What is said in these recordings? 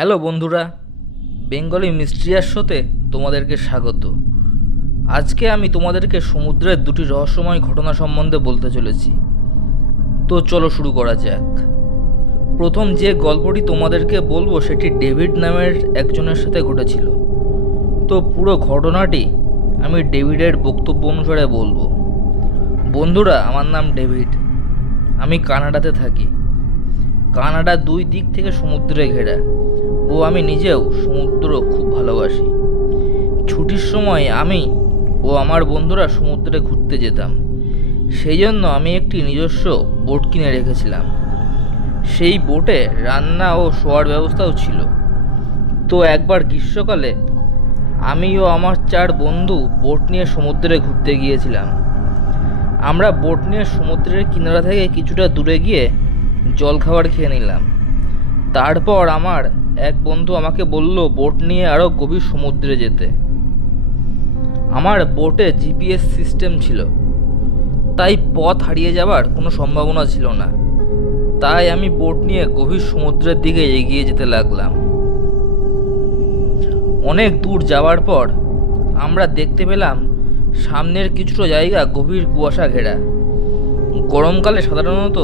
Hello বন্ধুরা, Bengali মিস্ট্রিয়ার শোতে তোমাদেরকে স্বাগত। আজকে আমি তোমাদেরকে সমুদ্রের দুটি রহস্যময় ঘটনা সম্বন্ধে বলতে চলেছি। তো চলো শুরু করা যাক। প্রথম যে গল্পটি তোমাদেরকে বলবো সেটি ডেভিড নামের একজনের সাথে ঘটেছিল। তো পুরো ঘটনাটি আমি ডেভিডের বক্তব্য অনুসারে বলবো। বন্ধুরা, আমার নাম ডেভিড। আমি কানাডাতে থাকি। কানাডা দুই দিক থেকে সমুদ্রে ঘেরা ও আমি নিজেও সমুদ্র খুব ভালোবাসি। ছুটির সময় আমি ও আমার বন্ধুরা সমুদ্রে ঘুরতে যেতাম। সেই জন্য আমি একটি নিজস্ব বোট কিনে রেখেছিলাম। সেই বোটে রান্না ও শোয়ার ব্যবস্থাও ছিল। তো একবার গ্রীষ্মকালে আমি ও আমার 4 বন্ধু বোট নিয়ে সমুদ্রে ঘুরতে গিয়েছিলাম। আমরা বোট নিয়ে সমুদ্রের কিনারা থেকে কিছুটা দূরে গিয়ে জলখাবার খেয়ে নিলাম। তারপর আমার এক বন্ধু আমাকে বলল বোট নিয়ে আরও গভীর সমুদ্রে যেতে। আমার বোটে জিপিএস সিস্টেম ছিল, তাই পথ হারিয়ে যাবার কোনো সম্ভাবনা ছিল না। তাই আমি বোট নিয়ে গভীর সমুদ্রের দিকে এগিয়ে যেতে লাগলাম। অনেক দূর যাওয়ার পর আমরা দেখতে পেলাম সামনের কিছুটা জায়গা গভীর কুয়াশা ঘেরা। গরমকালে সাধারণত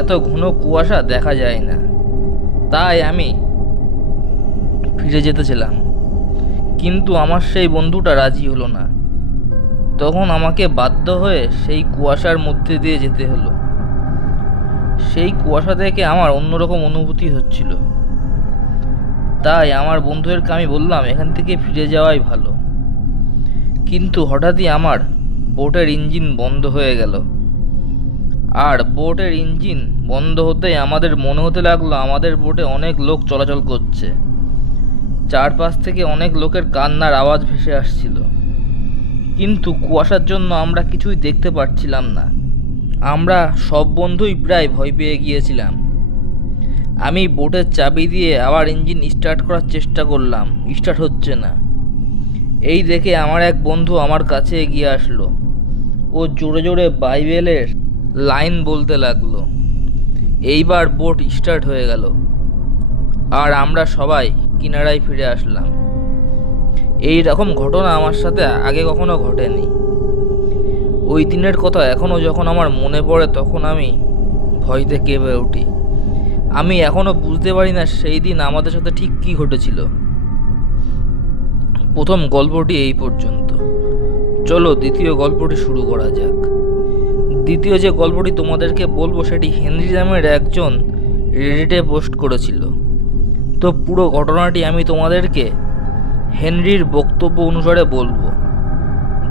এত ঘন কুয়াশা দেখা যায় না। তাই আমি ফিরে যেতেছিলাম, কিন্তু আমার সেই বন্ধুটা রাজি হলো না। তখন আমাকে বাধ্য হয়ে সেই কুয়াশার মধ্যে দিয়ে যেতে হলো। সেই কুয়াশা থেকে আমার অন্যরকম অনুভূতি হচ্ছিল। তাই আমার বন্ধুদেরকে আমি বললাম এখান থেকে ফিরে যাওয়াই ভালো। কিন্তু হঠাৎই আমার বোটের ইঞ্জিন বন্ধ হয়ে গেল। আর বোটের ইঞ্জিন বন্ধ হতেই আমাদের মনে হতে লাগলো আমাদের বোটে অনেক লোক চলাচল করছে। চারপাশ থেকে অনেক লোকের কান্নার আওয়াজ ভেসে আসছিল, কিন্তু কুয়াশার জন্য আমরা কিছুই দেখতে পাচ্ছিলাম না। আমরা সব বন্ধুই প্রায় ভয় পেয়ে গিয়েছিলাম। আমি বোটের চাবি দিয়ে আবার ইঞ্জিন স্টার্ট করার চেষ্টা করলাম, স্টার্ট হচ্ছে না। এই দেখে আমার এক বন্ধু আমার কাছে এগিয়ে আসলো। ও জোরে জোরে বাইবেলের লাইন বলতে লাগলো। এইবার বোট স্টার্ট হয়ে গেল আর আমরা সবাই কিনারায় ফিরে আসলাম। এই রকম ঘটনা আমার সাথে আগে কখনো ঘটেনি। ওই দিনের কথা এখনও যখন আমার মনে পড়ে তখন আমি ভয়তে কেঁপে উঠি। আমি এখনও বুঝতে পারি না সেই দিন আমাদের সাথে ঠিক কী ঘটেছিল। প্রথম গল্পটি এই পর্যন্ত। চলো দ্বিতীয় গল্পটি শুরু করা যাক। দ্বিতীয় যে গল্পটি তোমাদেরকে বলবো সেটি হেনরি নামের একজন রেডিটে পোস্ট করেছিল। তো পুরো ঘটনাটি আমি তোমাদেরকে হেনরির বক্তব্য অনুসারে বলবো।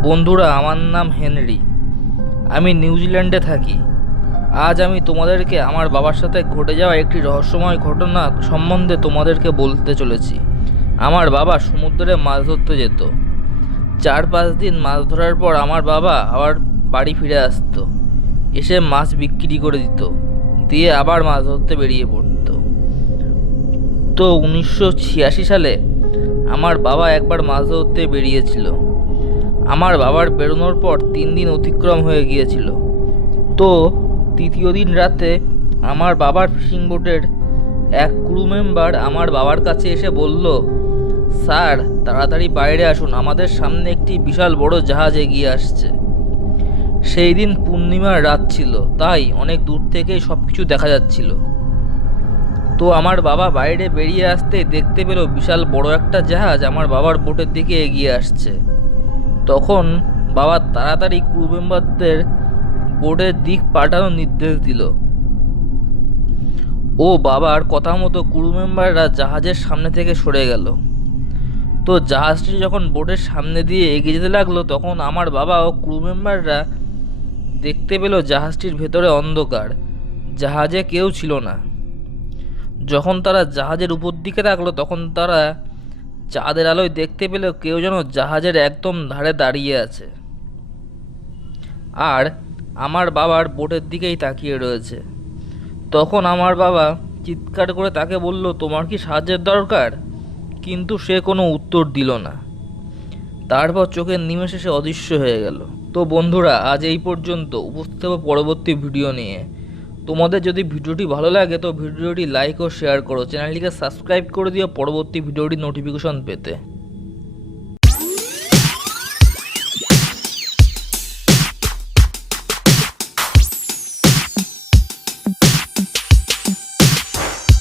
বন্ধুরা, আমার নাম হেনরি। আমি নিউজিল্যান্ডে থাকি। আজ আমি তোমাদেরকে আমার বাবার সাথে ঘটে যাওয়া একটি রহস্যময় ঘটনা সম্বন্ধে তোমাদেরকে বলতে চলেছি। আমার বাবা সমুদ্রে মাছ ধরতে যেত। 4-5 দিন মাছ ধরার পর আমার বাবা আবার বাড়ি ফিরে আসতো, এসে মাছ বিক্রি করে দিত, দিয়ে আবার মাছ ধরতে বেরিয়ে পড়তো। তো 1986 সালে আমার বাবা একবার মাছ ধরতে বেরিয়েছিল। আমার বাবার বেরোনোর পর 3 দিন অতিক্রম হয়ে গিয়েছিল। তো তৃতীয় দিন রাতে আমার বাবার ফিশিং বোটের এক ক্রু মেম্বার আমার বাবার কাছে এসে বলল, স্যার তাড়াতাড়ি বাইরে আসুন, আমাদের সামনে একটি বিশাল বড় জাহাজ এগিয়ে আসছে। সেই দিন পূর্ণিমার রাত ছিল, তাই অনেক দূর থেকেই সব কিছু দেখা যাচ্ছিল। তো আমার বাবা বাইরে বেরিয়ে আসতে দেখতে পেল বিশাল বড় একটা জাহাজ আমার বাবার বোটের দিকে এগিয়ে আসছে। তখন বাবা তাড়াতাড়ি ক্রু মেম্বারদের বোটের দিক পাল্টানোর নির্দেশ দিল। ও বাবার কথা মতো ক্রু মেম্বাররা জাহাজের সামনে থেকে সরে গেল। তো জাহাজটি যখন বোটের সামনে দিয়ে এগিয়ে যেতে লাগলো তখন আমার বাবা ও ক্রু মেম্বাররা দেখতে পেল জাহাজটির ভেতরে অন্ধকার, জাহাজে কেউ ছিল না। যখন তারা জাহাজের উপর দিকে তাকলো তখন তারা চাঁদের আলোয় দেখতে পেল কেউ যেন জাহাজের একদম ধারে দাঁড়িয়ে আছে আর আমার বাবার বোটের দিকেই তাকিয়ে রয়েছে। তখন আমার বাবা চিৎকার করে তাকে বলল, তোমার কি সাহায্যের দরকার? কিন্তু সে কোনো উত্তর দিল না। তারপর চোখের নিমেষে সে অদৃশ্য হয়ে গেল। তো বন্ধুরা, আজ এই পর্যন্ত। উপস্থিত হবো পরবর্তী ভিডিও নিয়ে। তোমাদের যদি ভিডিওটি ভালো লাগে তো ভিডিওটি লাইক ও শেয়ার করো, চ্যানেলটিকে সাবস্ক্রাইব করে দিও পরবর্তী ভিডিওটির নোটিফিকেশন পেতে।